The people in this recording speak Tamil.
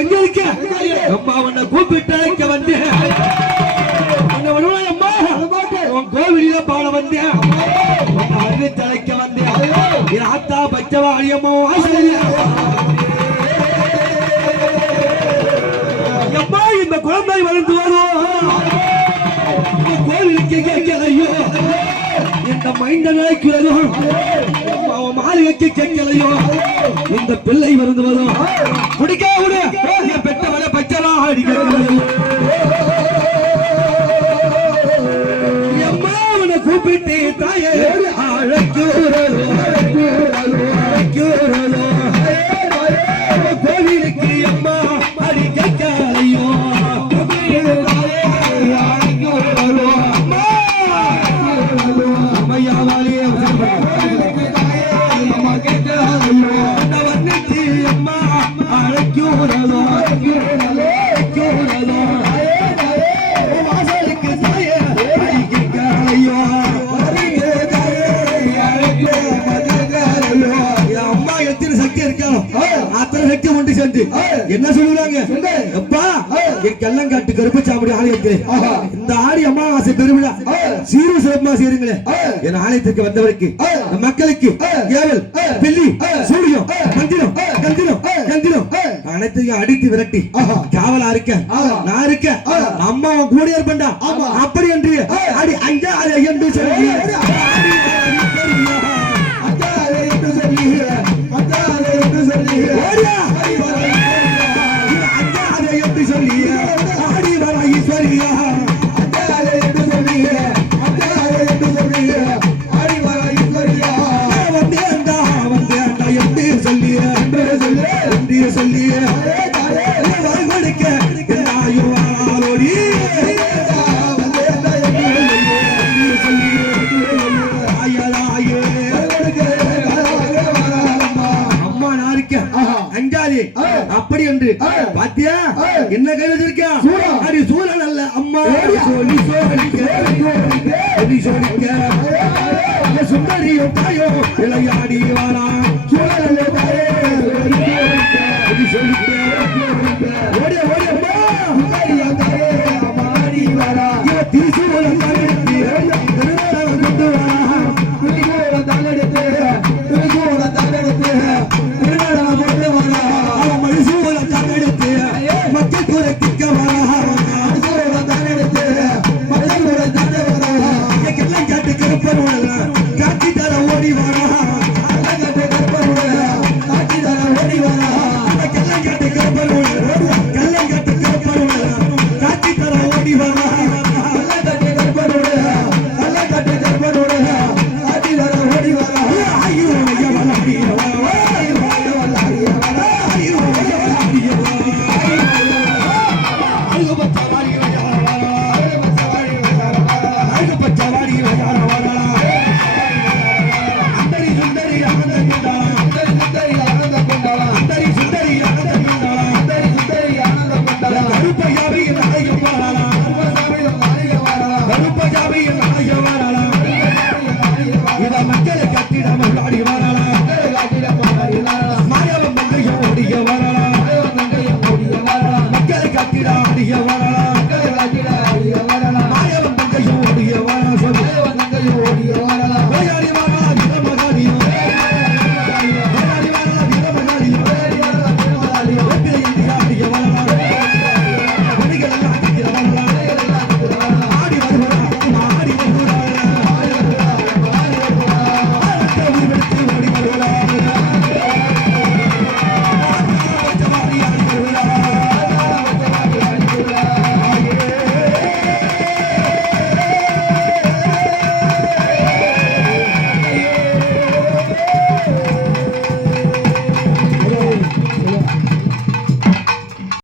எங்க இருக்க? அம்மா உன்னை கூப்பிட்டு அழைக்க வந்தேன். உன்னை அம்மா? உன் பாட வந்தேன். உன்னை வந்தேன். ஆத்தா பச்சவா அழியமோ அம்மா இந்த குழந்தை வளர்ந்து வரும் கேட்கலையோ இந்த மைந்த நினைக்கிறதோ மாளிகைக்கு கேட்கலையோ இந்த பிள்ளை வருந்து வரும் குடிக்க விடு என் பெற்றவரை பச்சவா அடிக்கிறது அத்தனை சக்தி ஒன்று சேர்ந்து. என்ன சொல்லுவாங்க அப்பா என் கள்ளங்காட்டு கருப்பச்சாமடி ஆலயத்திலே இந்த ஆடி அமாவாசை பெருவிழா. சீரு சிறப்பா சேருங்களே என் ஆலயத்திற்கு வந்தவருக்கு மக்களுக்கு ஏவல் பில்லி சூரியம் மந்திரம் கந்திரம் கந்திரம். அனைத்தையும் அடித்து விரட்டி காவலா இருக்க நான் இருக்க அம்மா உன் கூட இருப்பேன்டா அப்படி என்று அடி அதை என்று சொல்லி அஞ்சாதி அப்படி என்று. பாத்தியா? என்ன கை வச்சிருக்கா அடி சூழல் அல்ல அம்மா. சொல்லி சோழிக்க சுந்தரியும் தாயோ விளையாடி வாரா மக்களை கட்டிடாம விளையாடி வரலாம் மாயாவன் மங்கையும் ஓடிய வரலாம் மக்களை கட்டிட ஆடிய வரலாம்